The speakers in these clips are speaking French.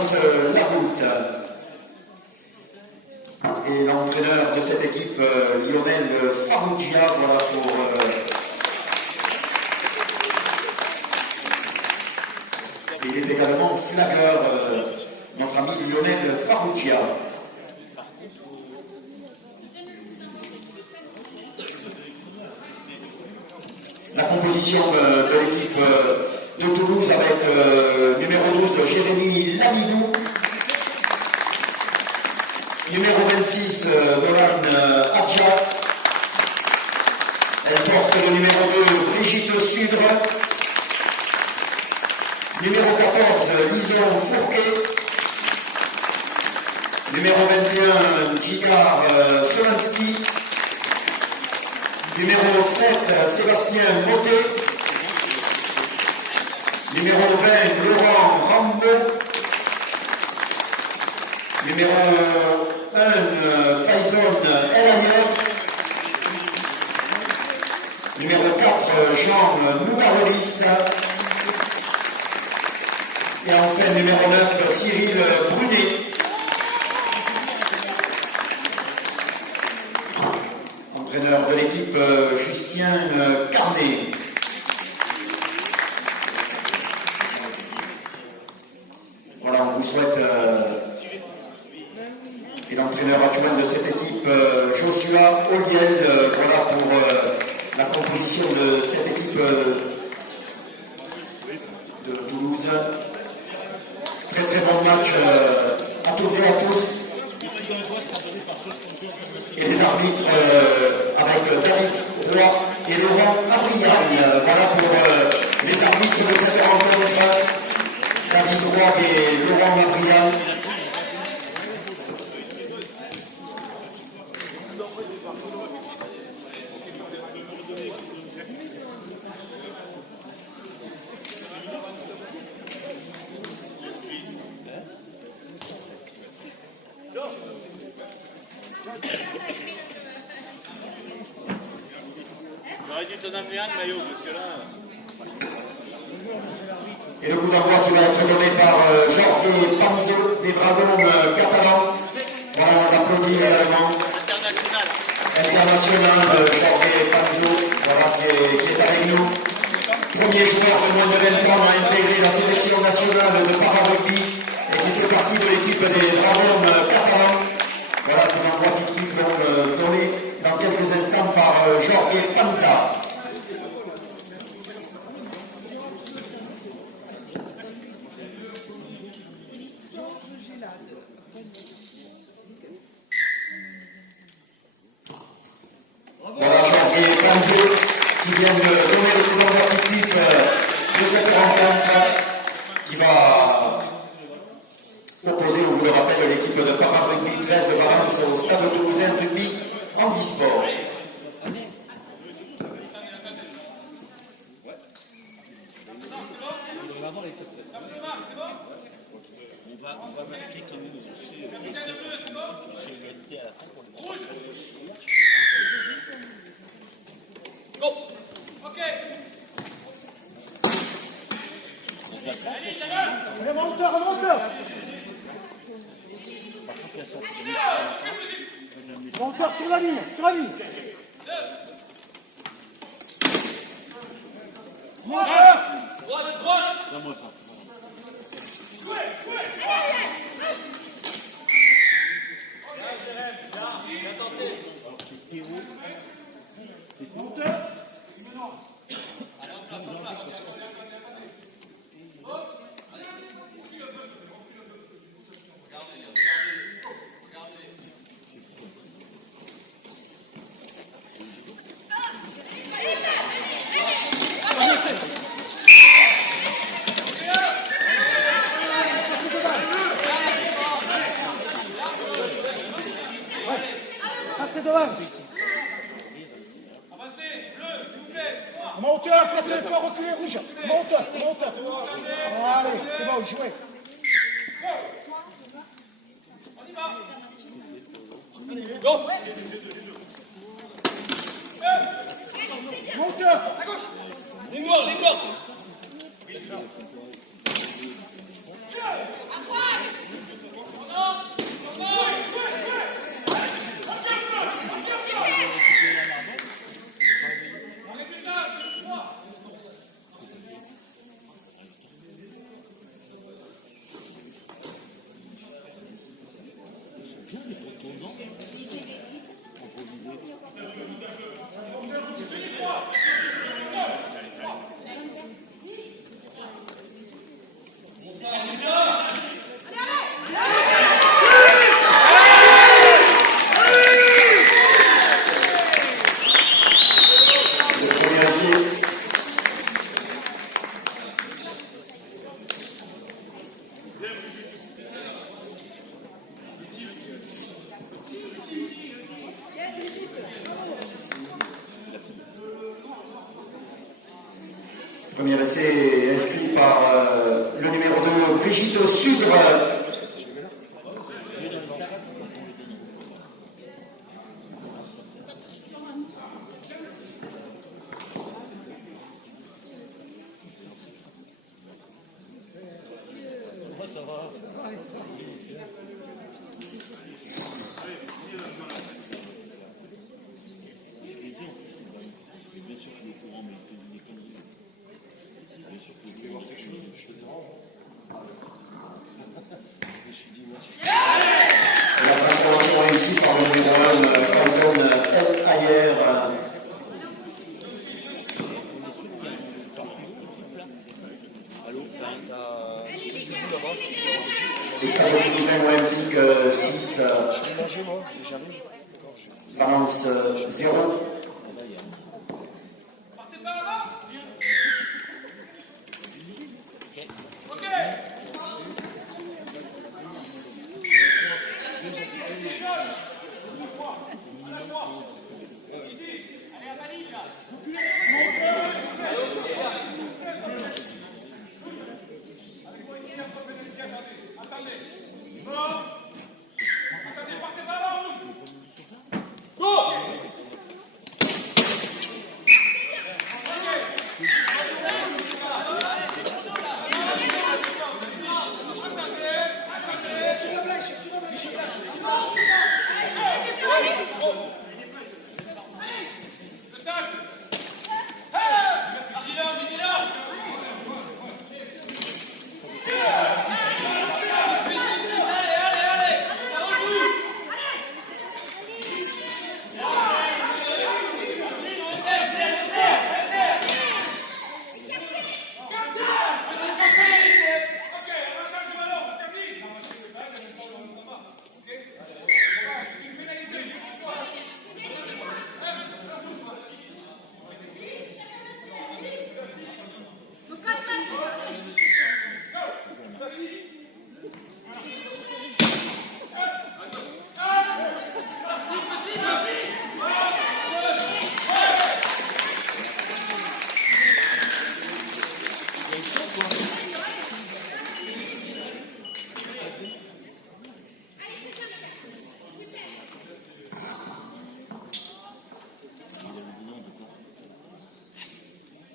Valence la route. Et l'entraîneur de cette équipe, Lionel Farrugia, voilà pour il est également flagueur, notre ami Lionel Farrugia. La composition de l'équipe de Toulouse avec numéro 12 Jérémy Lamidou, numéro 26 Nolan Adja, elle porte le numéro 2 Brigitte Sudre, numéro 14 Lison Fourquet, numéro 21 Djigar Solanski, numéro 7 Sébastien Motet, numéro 20 Laurent Rambo, numéro 1 Faison Elayer, numéro 4 Jean Nougarelis, et enfin numéro 9 Cyril Brunet. Entraîneur de l'équipe Justien Carnet. Voilà, on vous souhaite, et l'entraîneur adjoint de cette équipe, Joshua Oliel, voilà pour la composition de cette équipe de Toulouse. Très très bon match à toutes et à tous. Et les arbitres avec David Roy et Laurent Abrial. Voilà pour les arbitres de cette rencontre. David Roy et Laurent Abrial. J'aurais dû t'en amener un de maillot, parce que là... Et le coup d'envoi qui va être donné par Jorge Panzo des Dragons catalans. Voilà, on applaudit également. International Jorge Panzo, voilà, qui est avec nous. Premier joueur de moins de 20 ans à intégrer la sélection nationale de para-rugby et qui fait partie de l'équipe des Dragons catalans. Voilà, coup d'envoi fictif donné dans quelques instants par Jorge Panza. Voilà Jorge Panzo qui vient de donner le coup d'envoi fictif de cette rencontre qui va opposer, on vous le rappelle, l'équipe de para-rugby 13 Valence au stade toulousain rugby handisport. On va marquer quand même aussi égalité à la fin pour les rouges. Go. Ok. Remonteur, remonteur. Remonteur sur la ligne, sur la ligne. Remonteur. Donne-moi ça. Passez devant. Monteur, faites un peu reculer rouge. Monteur, monteur. Allez, c'est bon, jouez. Go. Monteur. À gauche. Ligne-moi. À droite. Premier essai inscrit par le numéro 2, Brigitte Sudre. Ça va. Bien sûr qu'il est au courant, mais il est connu. Bien sûr qu'il peut voir quelque chose, je te dérange. Je me suis dit, moi, si je... La transformation réussie par le numéro 1, Fazon El Ayer. Et Stade Toulousain Olympique 6, Valence 0.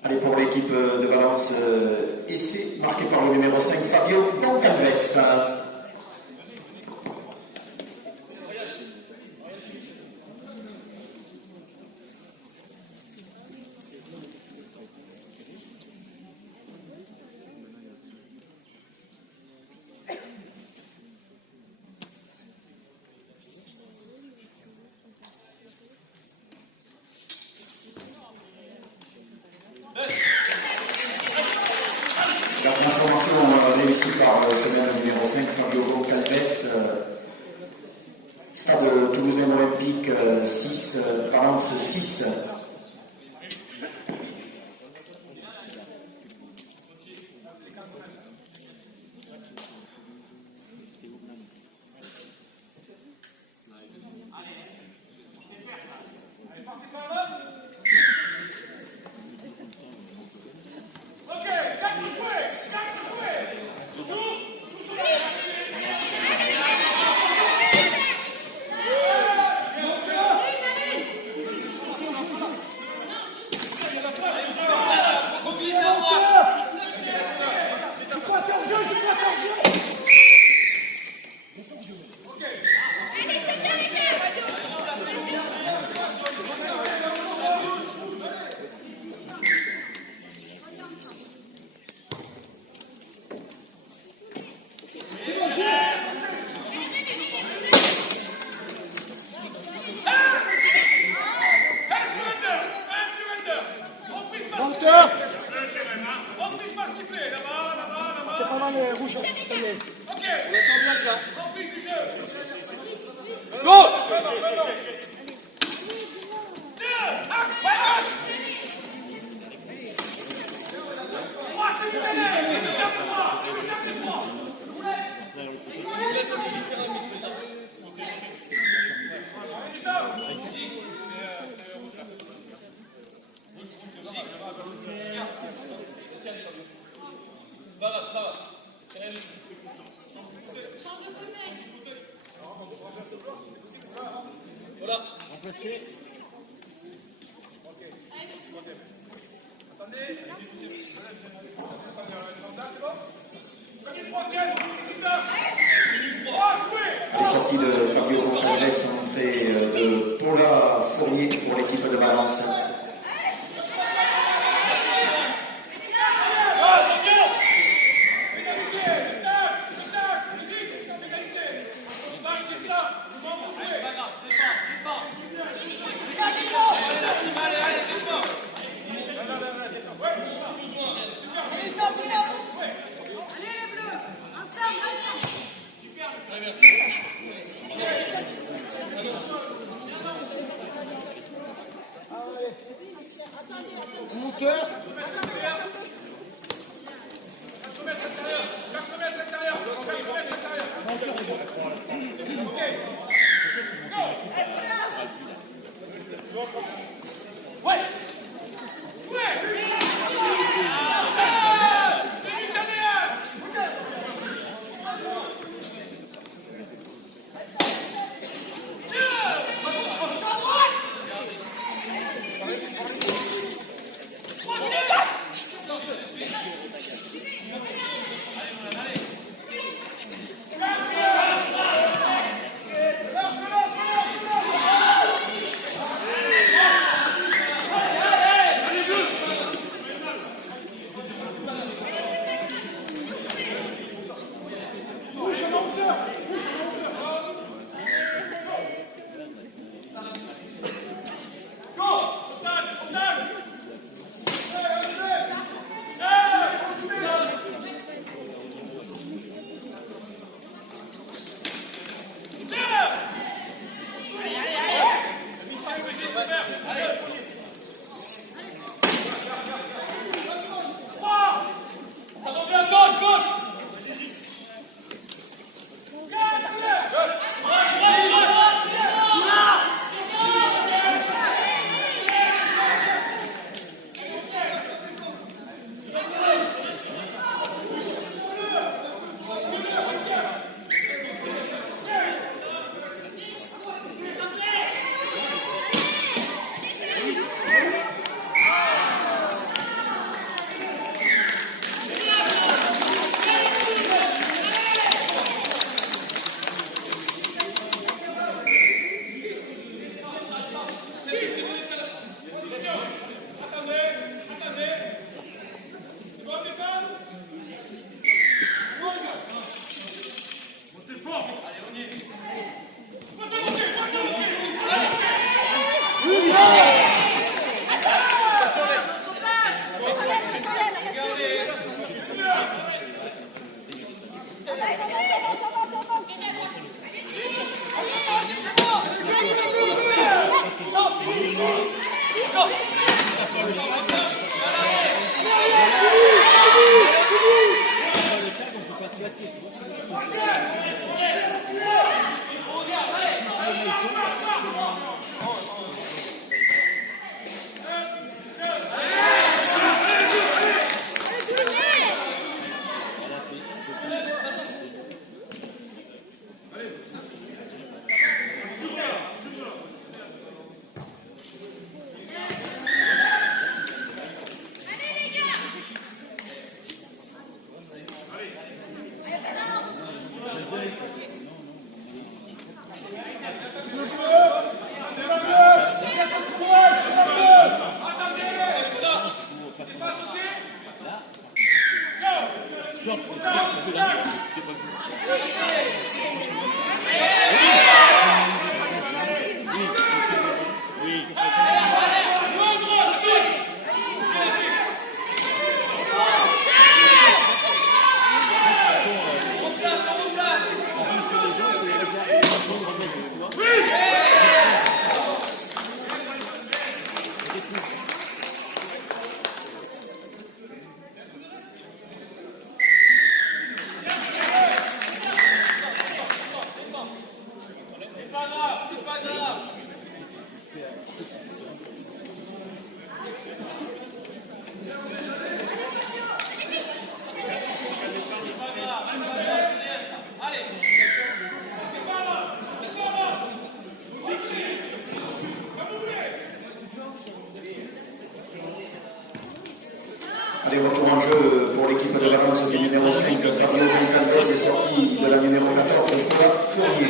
Allez, pour l'équipe de Valence, essai marqué par le numéro 5, Fabio Goncalves. La transformation réussie par ce même numéro 5, Fabio Goncalves. Stade Toulousain Olympique 6, Valence 6. Les sorties de Fabio Concordes, entrée de Paula Fournier pour l'équipe de Valence. Monteur. Fabio Goncalves est sorti de la numéro 14, Nicolas Fournier.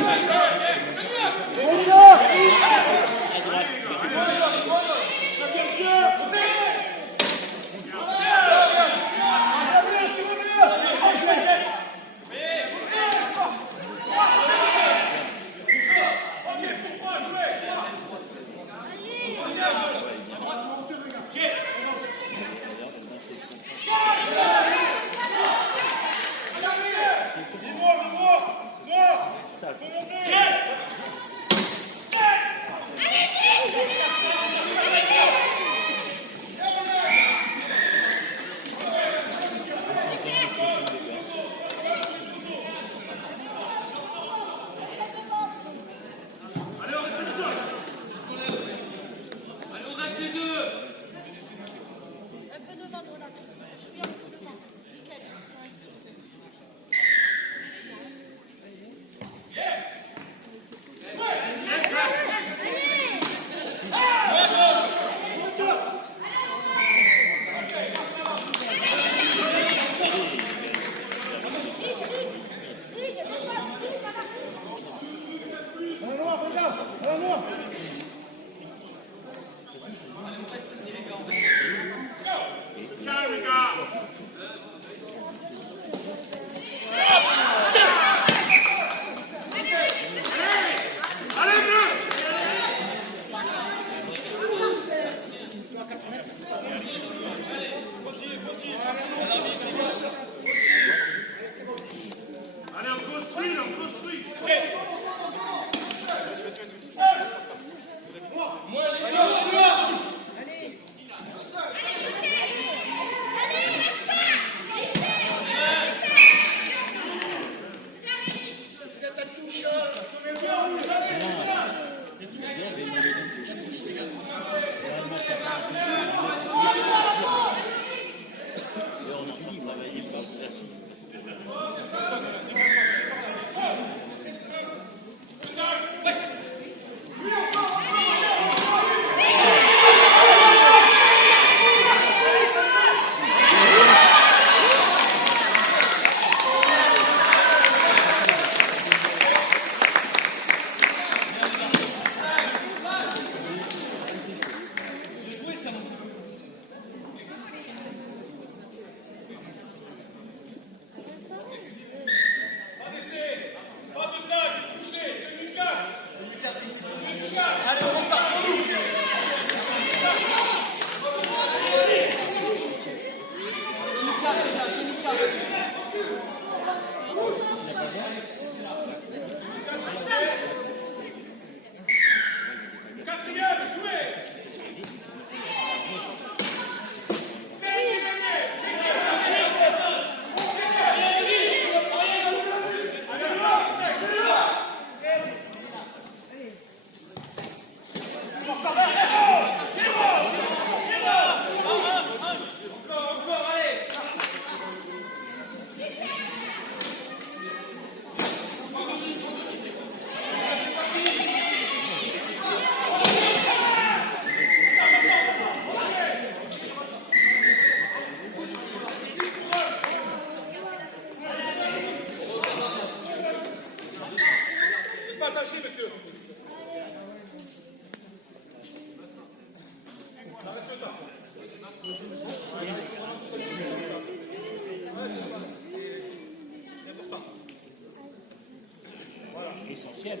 Essentiel.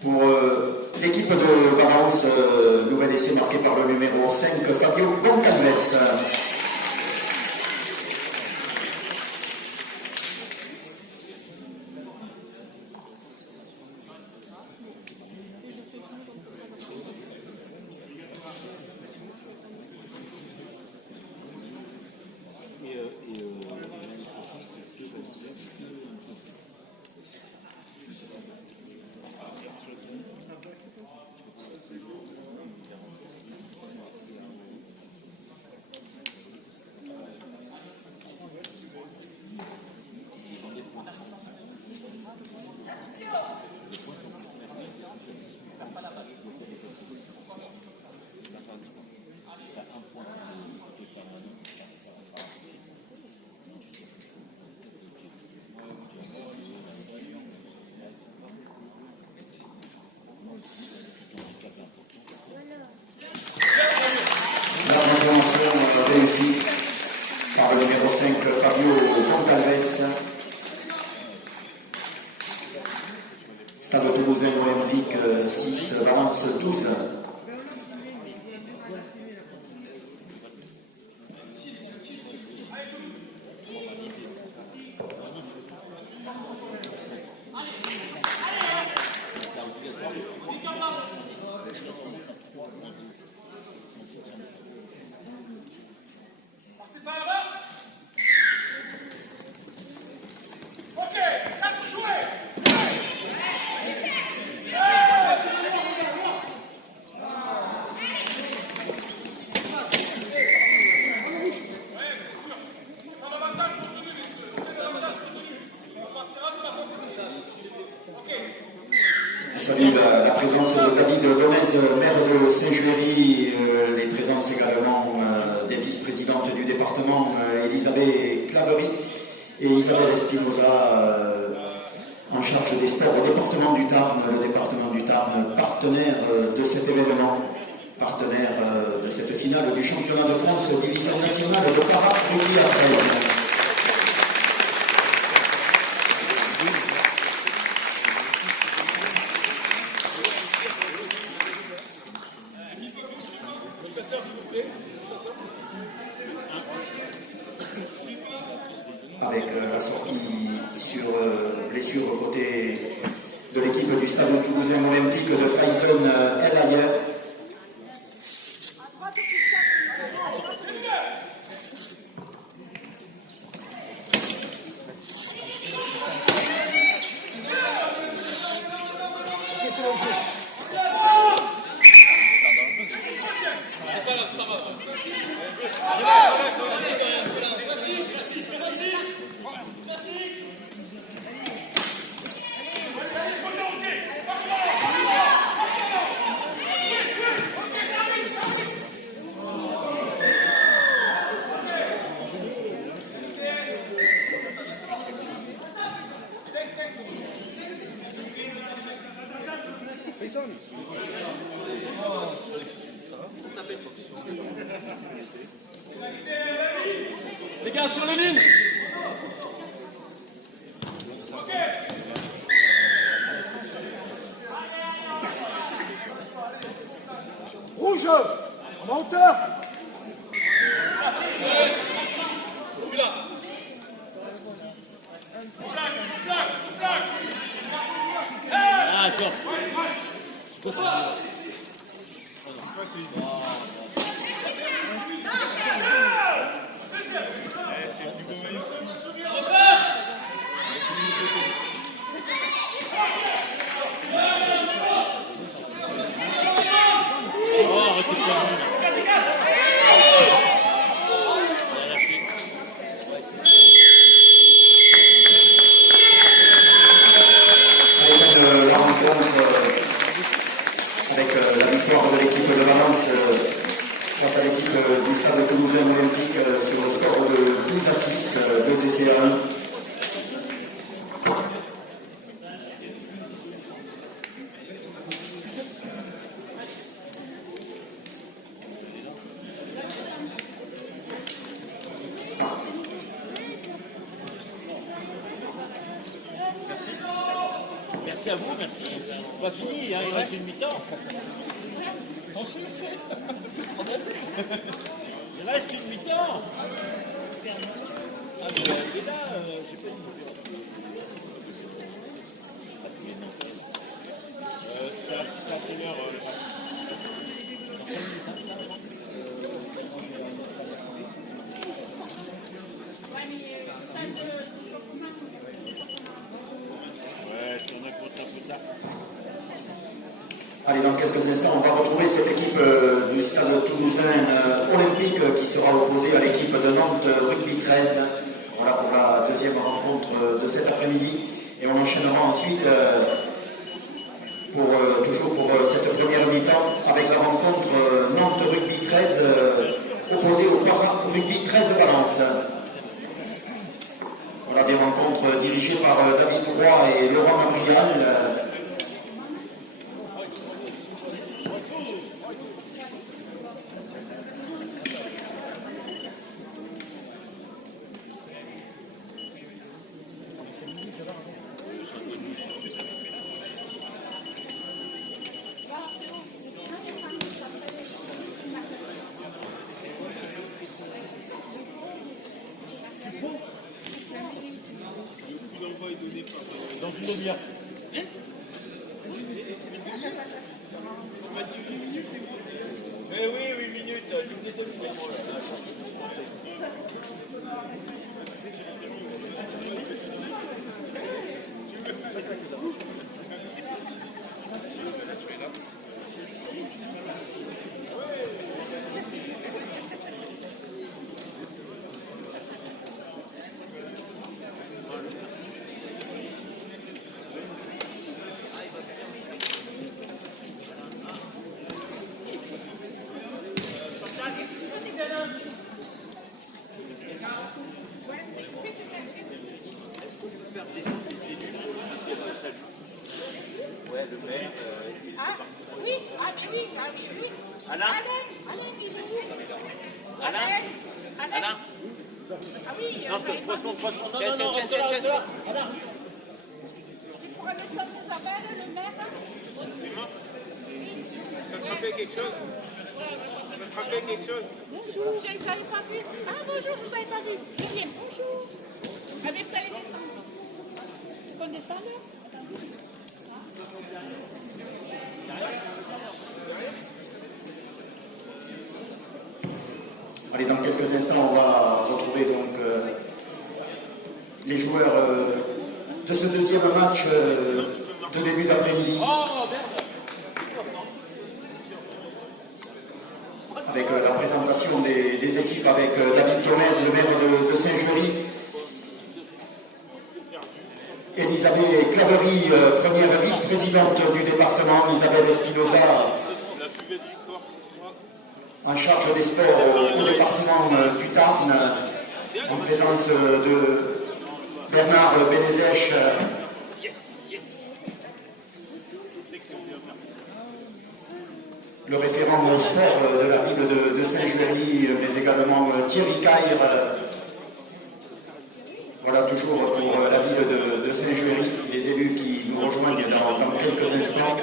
Pour l'équipe de Valence, nouvel essai marqué par le numéro 5, Fabio Goncalves. Stade Toulousain Olympique 6, Valence 12. Je salue la présence de David Gomez, maire de Saint-Juéry, les présences également des vice-présidentes du département, Elisabeth Claverie et Isabelle Espinosa, en charge des sports au département du Tarn. Le département du Tarn, partenaire de cet événement, partenaire de cette finale du championnat de France, division nationale de para-rugby à 13. Avec la sortie sur blessure aux côtés de l'équipe du Stade Toulousain Olympique de Faison El Ayer. Les gars, sur la ligne. Rouge, en hauteur. Celui-là. Ah, sort. Avec la victoire de l'équipe de Valence face à l'équipe du Stade Toulousain Olympique sur le score de 12 à 6, 2 essais à 1. Merci à vous, merci. C'est pas fini, hein, il reste une mi-temps. Attention, il reste une mi-temps. Ah, mais il est là, j'ai pas dit. C'est à quelle heure le match? Allez, dans quelques instants, on va retrouver cette équipe du Stade Toulousain Olympique qui sera opposée à l'équipe de Nantes Rugby 13. Voilà pour la deuxième rencontre de cet après-midi. Et on enchaînera ensuite toujours pour cette première mi-temps avec la rencontre Nantes Rugby 13 opposée au Para Rugby 13 Valence. Voilà des rencontres dirigées par David Roy et Laurent Gabriel. demi-heure. Eh oui, 8 minutes, tout est demi. Ouais, le maire. Ah oui, ah mais oui, ah mais oui. Alain Alain, il est où? Alain Alain Ah oui, Non, 3 secondes, 3 secondes. Tiens. il faudra descendre aux abeilles, le maire. Ça te rappelle quelque chose? Ça te rappelle quelque chose? Bonjour, je ne savais pas vu. Ah bonjour, je ne vous avais pas vu. Je viens, bonjour. Ah mais vous allez descendre. Qu'on descende? Allez, dans quelques instants, on va retrouver donc les joueurs de ce deuxième match de début d'après-midi. Avec la présentation des équipes avec David Gomez, le maire de Saint-Jury. Elisabeth Claverie, première vice-présidente du département, Isabelle Espinoza, en charge des sports au département du Tarn, en présence de Bernard Benezech, le référent au sport de la ville de Saint-Jury, mais également Thierry Caire. Voilà toujours pour la ville de Saint-Jury, les élus qui nous rejoignent dans quelques instants.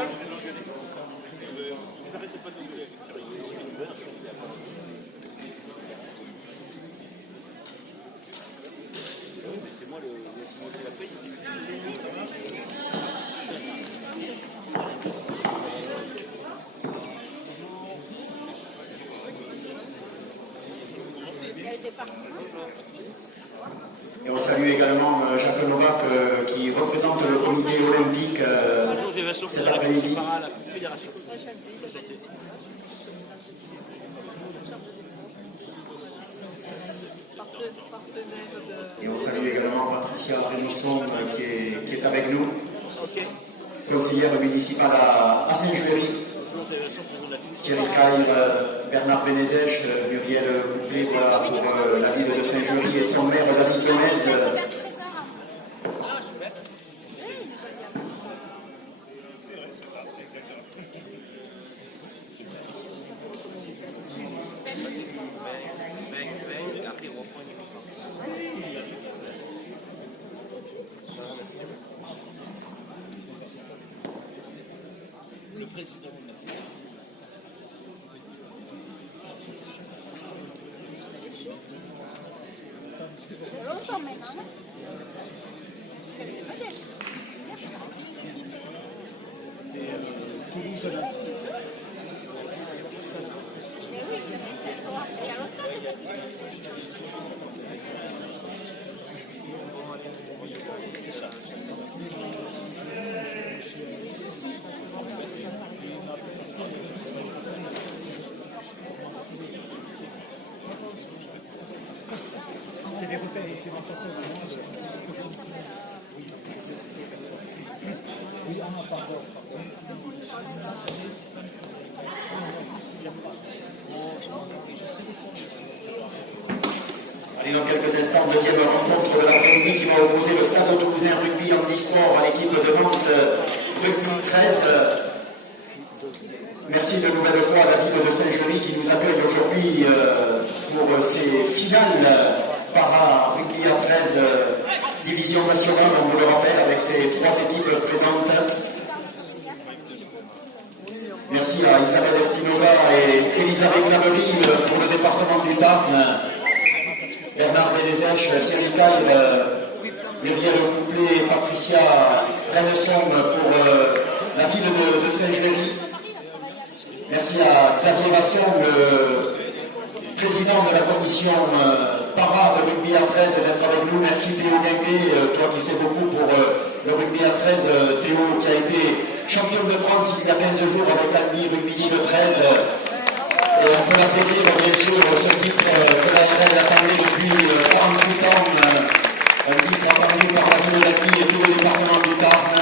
Et on salue également Jacques Novak qui représente le comité olympique cet après-midi. Et on salue également Patricia Renosson qui est avec nous, conseillère municipale à Saint-Jury. Thierry Caire, Bernard Benezech, Muriel Couplé, voilà pour la ville de Saint-Jury et son maire David Gomez. Le président. Longtemps maintenant. C'est des repères et c'est ma façon de moi. Oui, pardon. Allez, dans quelques instants, deuxième rencontre de l'après-midi qui va opposer le Stade Toulousain Rugby Handisport à l'équipe de Nantes Rugby 13. Merci de nouvelle fois à la ville de Saint-Jury qui nous accueille aujourd'hui pour ces finales para-rugby à 13 division nationale, on vous le rappelle, avec ces 3 équipes présentes. Merci à Isabelle Espinoza et Elisabeth Claverie pour le département du Tarn. Bernard Benezech, Thierry Caire, Muriel Couplé, Patricia Rennesson pour la ville de Saint-Géry. Merci à Xavier Masson, le président de la commission para de rugby à 13 d'être avec nous. Merci Théo Guinguet, toi qui fais beaucoup pour le rugby à 13. Théo qui a été champion de France il y a 15 jours avec l'Albi Rugby League 13. Et on peut l'applaudir bien sûr ce titre que la RL attendait depuis 48 ans. Un titre attendu par la ville de Lacqui et tout le département du Tarn.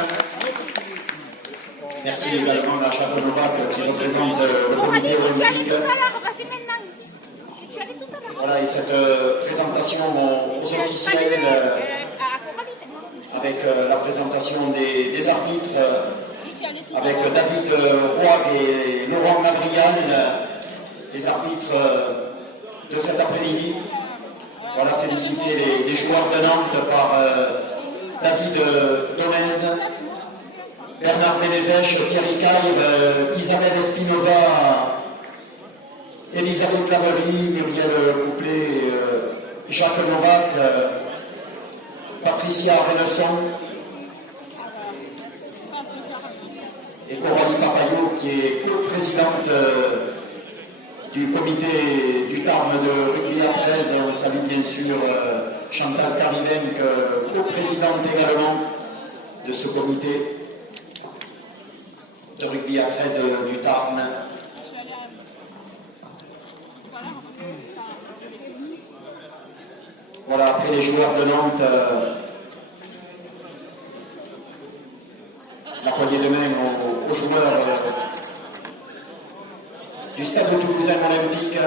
Merci également à Châteauneuf qui représente le comité olympique. Voilà, et cette présentation aux officiels avec la présentation des arbitres, avec David Roy et Laurent Mabrial, les arbitres de cet après-midi. Voilà, féliciter les joueurs de Nantes par David Gomez, Bernard Benezèche, Thierry Caille, Isabelle Espinoza, Elisabeth Laverie, Muriel Couplet, Jacques Novak, Patricia Rennesson et Coralie Papayot qui est co-présidente du comité du Tarn de rugby à 13. Et on salue bien sûr Chantal Carivenc, co-présidente également de ce comité de rugby à 13 du Tarn. Voilà, après les joueurs de Nantes, la poignée de main aux joueurs du Stade de Toulousain Olympique.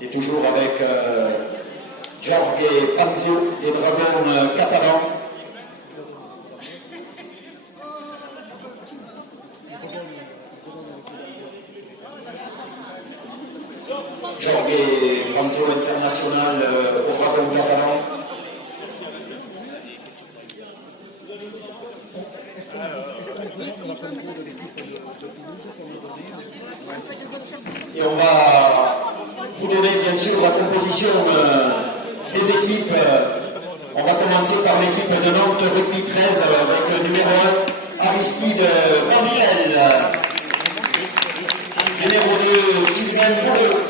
Et toujours avec Jorge Panzio des Dragons catalans. Jorge Panzio international au Dragon catalan. Et on va vous donner bien sûr la composition des équipes. On va commencer par l'équipe de Nantes Rugby 13 avec le numéro 1 Aristide Bancel, numéro 2 Sylvain Bourreux,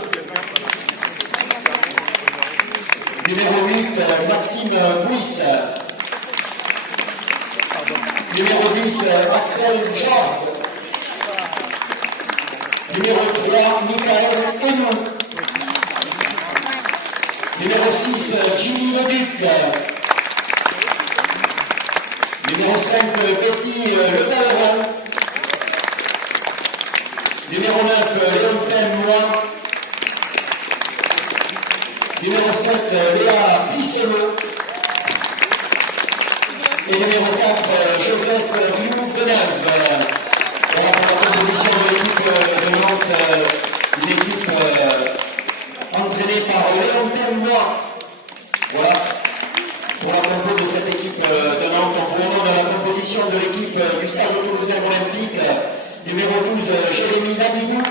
numéro 8 Maxime Bouisse, numéro 10 Axel Jard, numéro 3 Michael Hénou, numéro 6 Jimmy Leduc, numéro 5 Betty Le Talleyrand, numéro 9 Léontine Moin, numéro 7 Léa Pissonneau et numéro 4 Joseph Rioux Deneuve. Voilà pour la composition de l'équipe de Nantes, une équipe entraînée par Léontine Moin. Voilà pour la compo de cette équipe de Nantes. On vous redonne la composition de l'équipe du Stade Toulousain Olympique. Numéro 12 Jérémy Nabigou,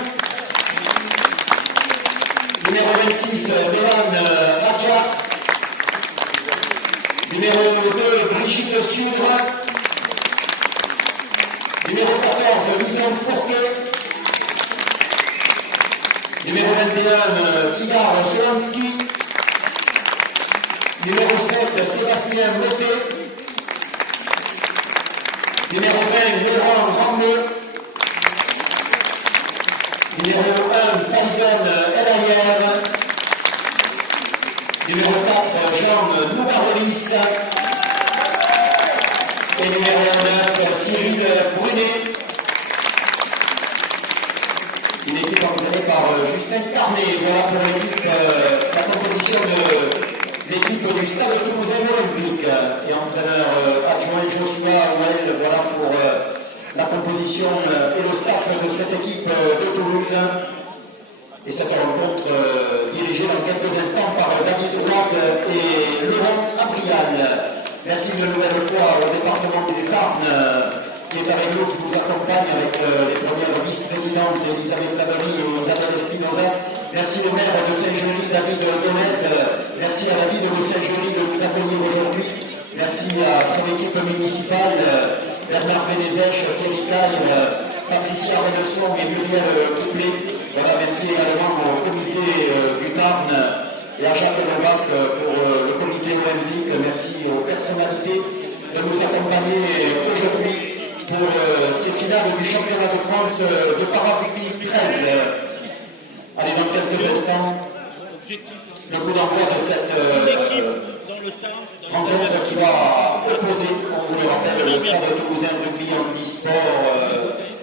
numéro 26 Mélan Radja, numéro 2 Brigitte Sudre, numéro 14 Lisanne Fourquet, numéro 21 Tigard Solanski, numéro 7 Sébastien Motet, numéro 20 Laurent Rambeux, numéro 1 Faison Elayer, numéro 4 Jean Nougarelis et numéro 9 Cyril Brunet. Une équipe entraînée par Justin Carnet. Voilà pour l'équipe, la composition de l'équipe du Stade Toulousain Olympique et entraîneur adjoint Joshua Ouel. Voilà pour la composition et le staff de cette équipe de Toulouse. Et cette rencontre dirigée dans quelques instants par David Roy et Laurent Abrial. Merci une nouvelle fois au département du Tarn qui est avec nous, qui nous accompagne avec les premières vice-présidentes Elisabeth Laverie et Isabelle Espinoza. Merci le maire de Saint-Géry, David Gomez. Merci à la ville de Saint-Joly de nous accueillir aujourd'hui. Merci à son équipe municipale, Bernard Bénézèche, Thierry Caille, Patricia Renesson et Muriel Couplé. Voilà, merci également au comité du Tarn et à Jacques Novak pour le comité olympique. Merci aux personnalités de nous accompagner aujourd'hui pour ces finales du championnat de France de para-rugby 13. Allez, dans quelques instants, le coup d'envoi de cette rencontre qui va opposer, on vous le rappelle, le Stade Toulousain Rugby Handisport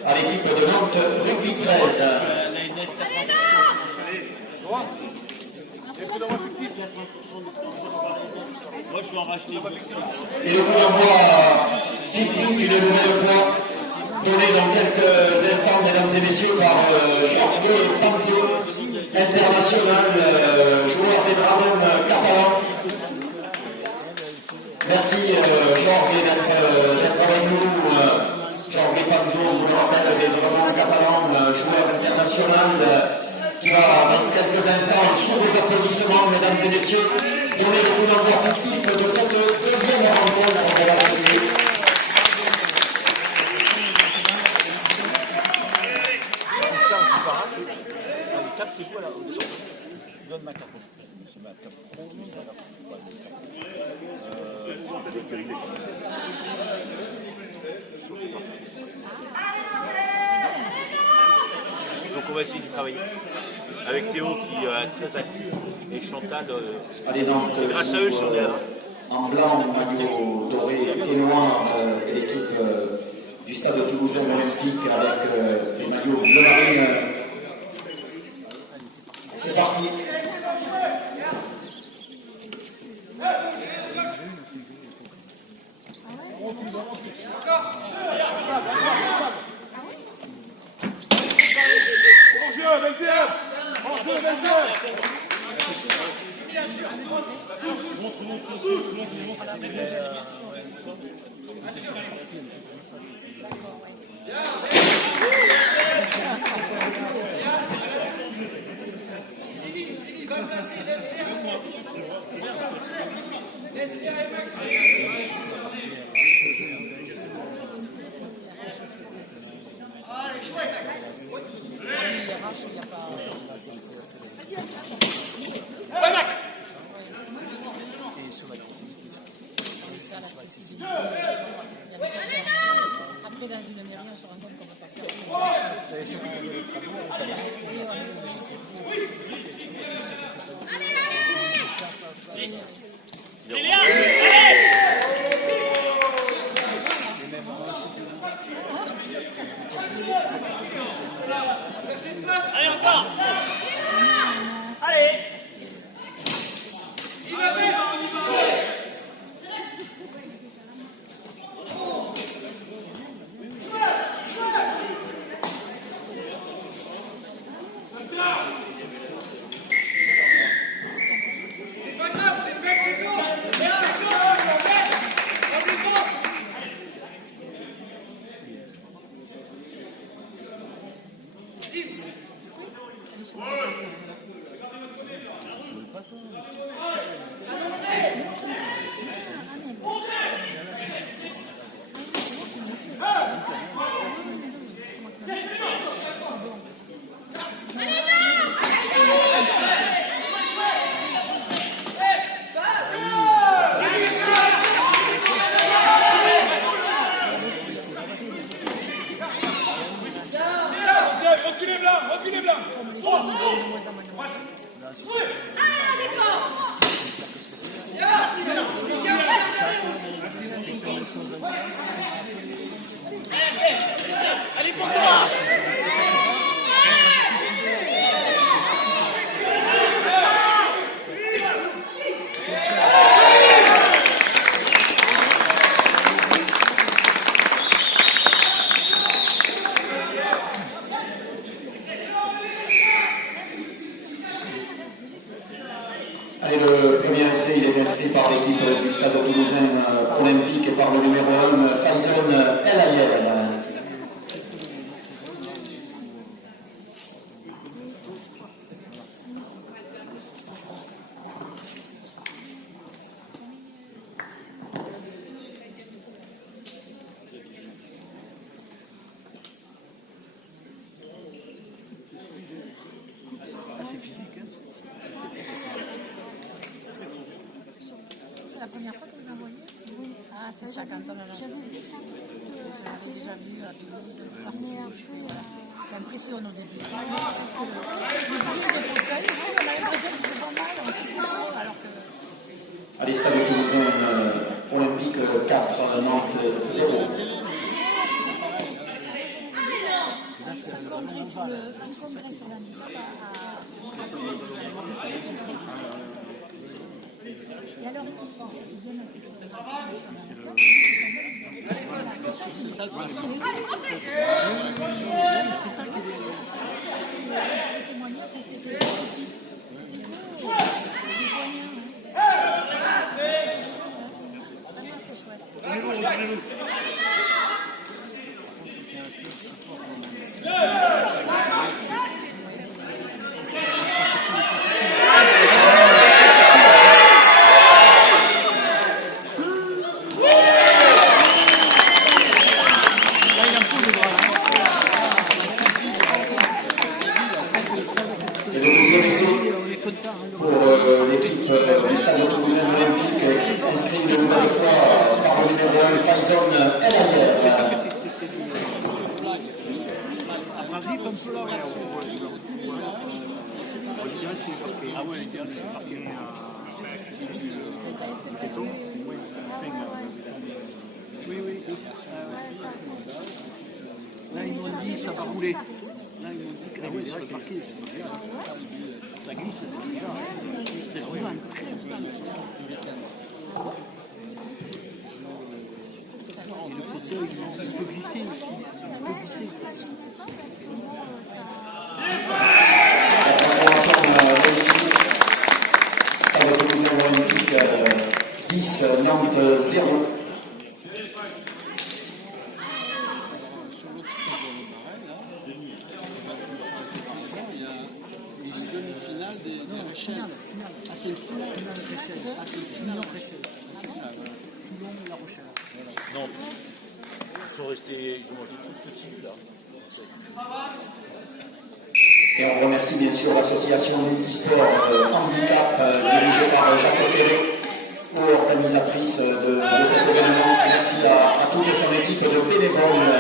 à l'équipe de Nantes Rugby 13. Moi, je vais en racheter. Et le coup d'envoi fictif, une nouvelle fois, donné dans quelques instants, mesdames et messieurs, par Jorge Panzio, international, joueur des Dragons catalans. Merci Jorge d'être avec nous. Jorge Panzio, on vous le rappelle, des Dragons catalans, joueur international, qui va dans quelques instants, sous vos applaudissements, mesdames et messieurs, donner le coup d'envoi fictif de cette deuxième rencontre de la série. Donc on va essayer de travailler avec Théo qui est très actif et Chantal. Allez, donc, grâce à eux si on est là. En blanc, maillot doré et noir, et l'équipe du Stade Toulousain Olympique avec les maillots bleu marine. C'est parti. Gilly, va le placer, laisse-le. Laisse-le et Max. Allez, chouette. Ouais, Max. Après, dans une demi-heure, on se rend compte qu'on va pas faire. Allez, encore. Allez. Il va bien. C'est pas grave, c'est une belle séquence. Belle séquence, belle. La défense. Reculez blanc, reculez blanc. 3. Allez pour toi. Allez, le premier essai, il est inscrit par l'équipe du Stade Toulousain Olympique et par le numéro 1, Faison El Ayel. c'est ça quand on a l'avais déjà vu à Toulouse. Ça impressionne au début. Parce que le fauteuil, on a l'impression que c'est pas mal, on se fait trop, alors que... Allez, Stade Toulousain Olympique 4, Nantes 0. Congrès sur la et alors, ils viennent au festival c'est ça le problème. C'est ça qui est Et le deuxième essai pour l'équipe du Stade Toulousain Olympique qui inscrit une nouvelle fois par le numéro 1 Faison El Ayer. Oui. Là, ils m'ont dit ça va rouler. Là, ils m'ont dit que sur le parquet, ça glisse, c'est vraiment très bien. Et le fauteuil, il peut glisser aussi. La transformation réussie. Stade Toulousain Olympique 10, Nantes 0. C'est le final de c'est ça, Toulon et La Rochelle. Non, ils sont restés, ils ont mangé tout petit là. Et on remercie bien sûr l'association Multisport Handicap dirigée par Jacques Ferré, co-organisatrice de cet événement. Merci à toute son équipe de bénévoles.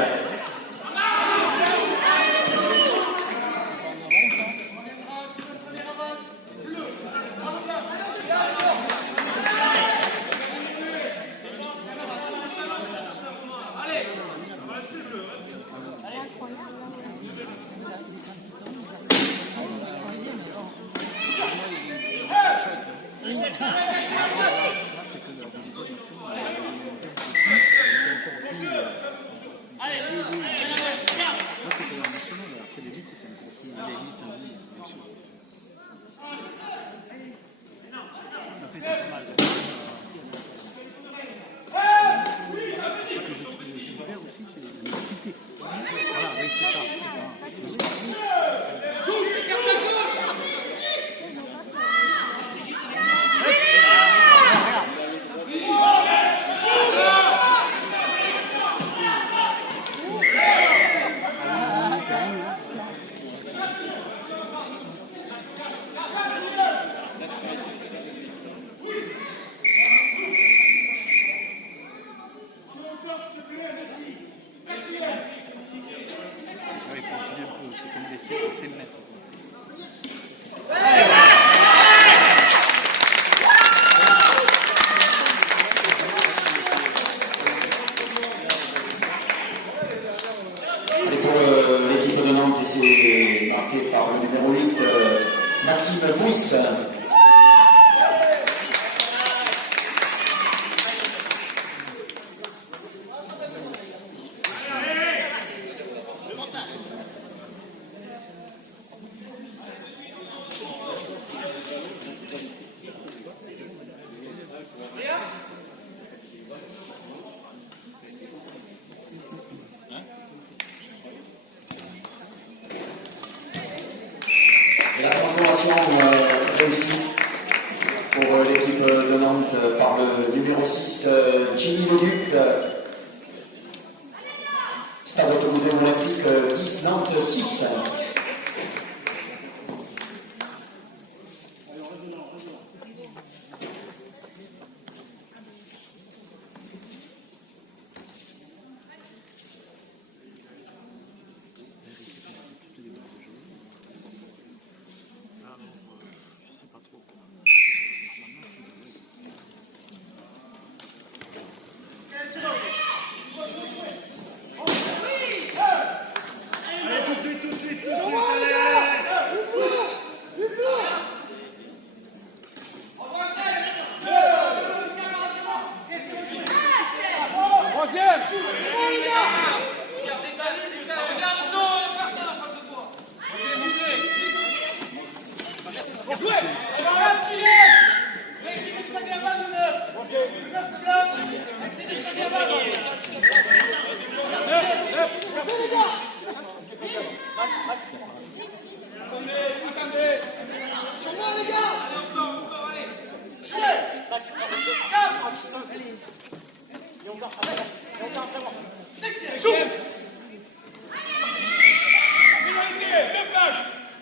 L'équipe de Nantes, et c'est marqué par le numéro 8, Maxime Bouisse. La transformation réussie pour l'équipe de Nantes par le numéro 6, Jimmy Leduc. Stade Toulousain Olympique 10, Nantes 6.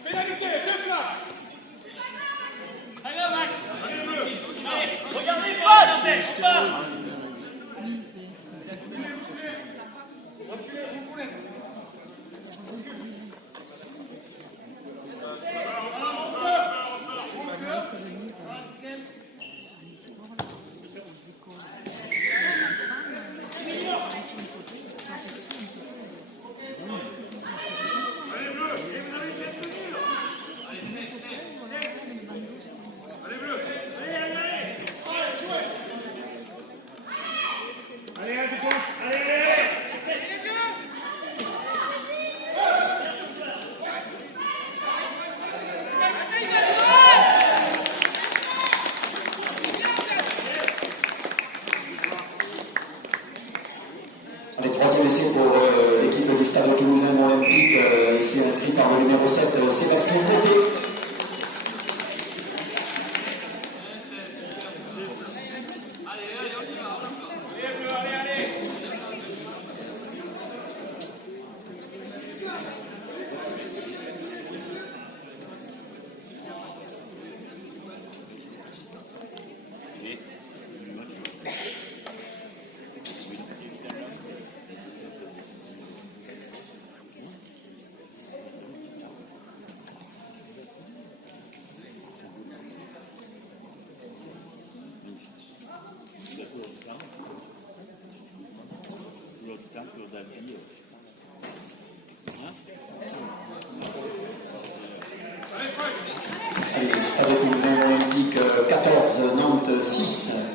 Pénalité, deux flags. Allez, Max. Regardez, passe. Allez, troisième essai pour l'équipe du Stade Toulousain Olympique, essai inscrit par le numéro 7, Sébastien Côté. Allez, Stade Toulousain Olympique 14, Nantes 6.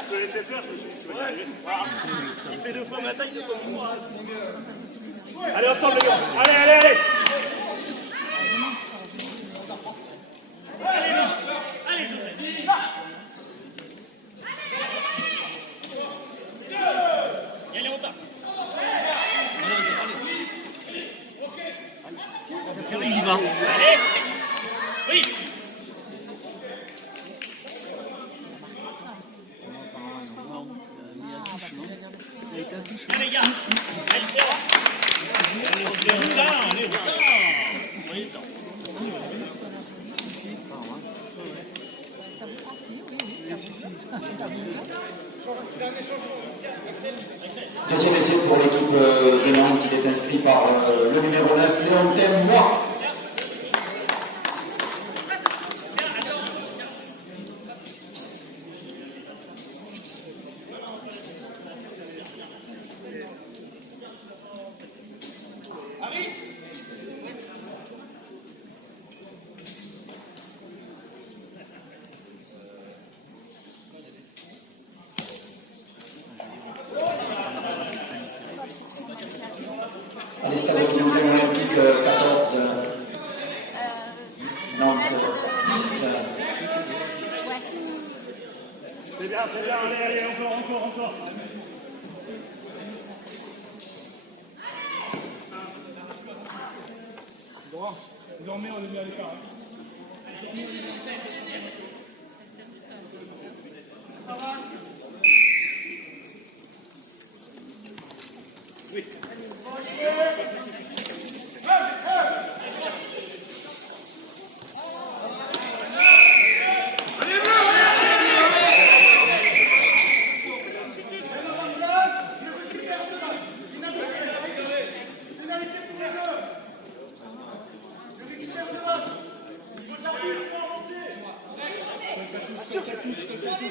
Je te laissais faire, je me suis dit, tu vas y arriver. Il fait deux fois ma taille, deux fois mon bras. Allez, ensemble, les gars. Allez, allez, allez. Allez, José. Et allez, on tape. Il y va. Allez. Oui. Allez, les gars. Allez, c'est là. On est là, on est là. On est là. Deuxième essai pour l'équipe de Nantes qui est inscrit par le numéro 9, Léontin Moix. Allez, Stade Toulousain Olympique 14, Nantes 10. C'est bien, allez, allez, encore. Bon, désormais on est mis à l'écart. Allez,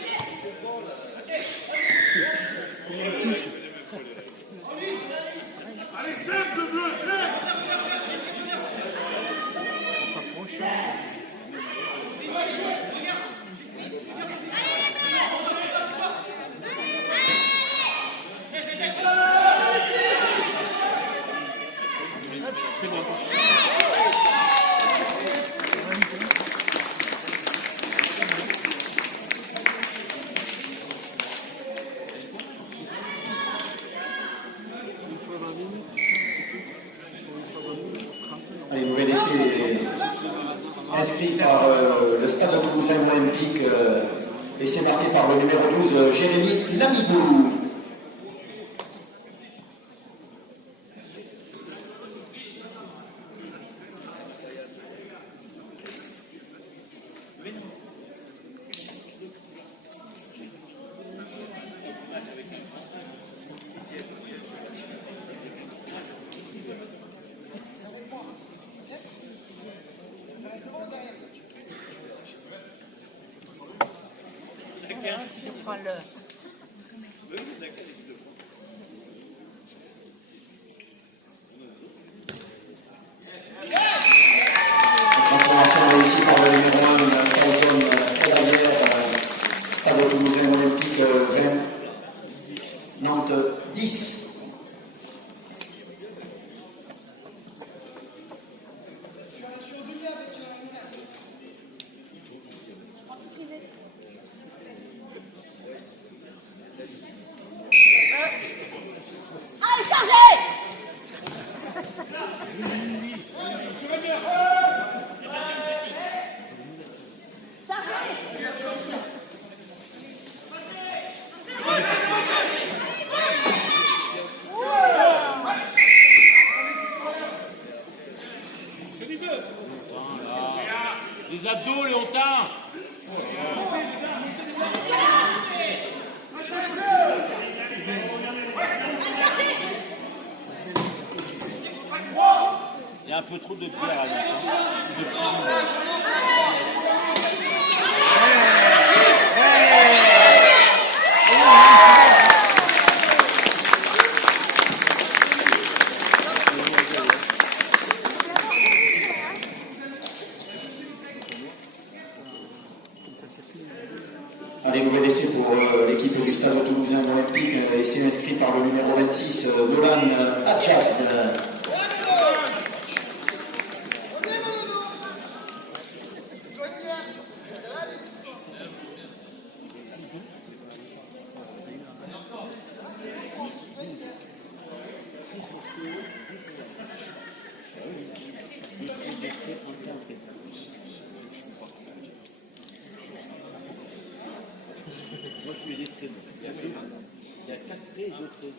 serre le bleu, serre. On s'approche. C'est bon. Allez, nouvel essai inscrit par le Stade Toulousain Olympique, essai marqué par le numéro 12, Jérémy Lamibou. Je prends le... Transformation réussie par le numéro 1, Tyson Cavalière, Stade Toulousain Olympique 20, Nantes 10. Allez, chargez! Les abdos, Léontin. Il y a un peu trop de bière à l'intérieur. Allez, nouvel essai pour l'équipe du Stade Toulousain Olympique, essai inscrit par le numéro 26, Nolan Adjad. Moi, je suis des traits. Il y a 4 traits et 2 traits.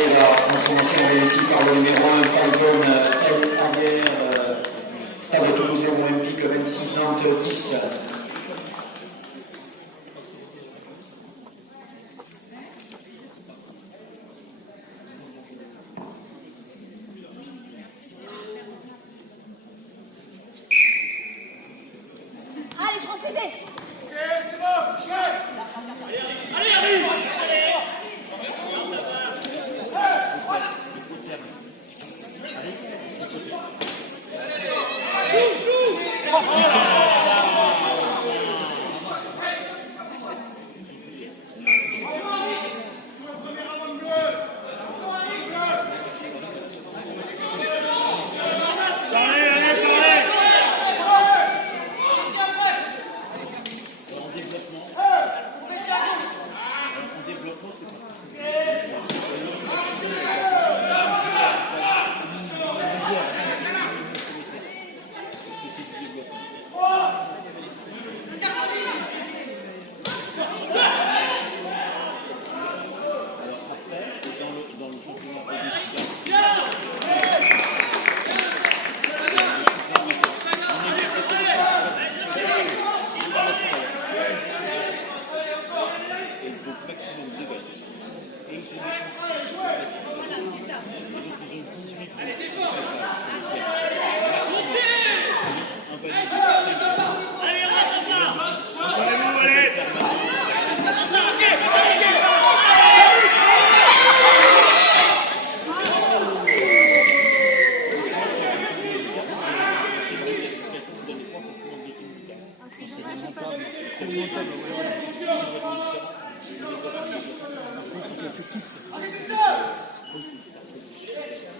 Et la transformation réussie par le numéro 1, Tyson Cavalière, Stade Toulousain Olympique 26, Nantes 10. Allez, je prends le pété! C'est bon, chouette.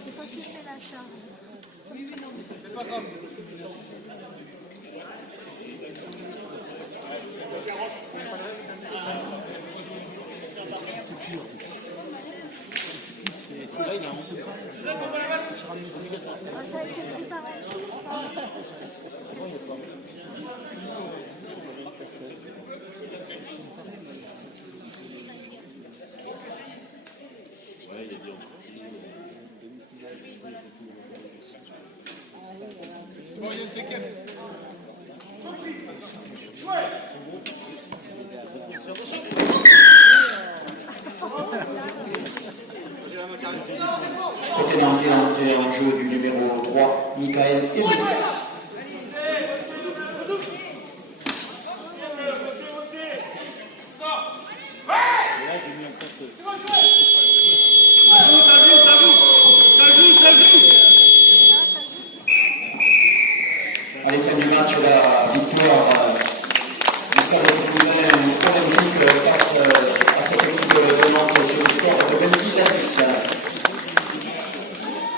C'est quand tu fais la charge. C'est pas grave. C'est là, il a 11 pas. Ça a été préparé. Tottenham qui est entré en jeu du numéro 3, Michael Edou. À la fin du match, la victoire du Stade Toulousain olympique face à cette équipe de Nantes sur le score de 26-10.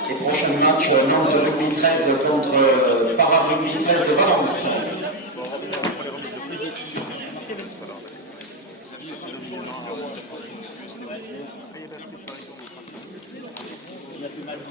Et prochain match, Nantes Rugby 13 contre Para Rugby 13 Valence. Il a plus mal au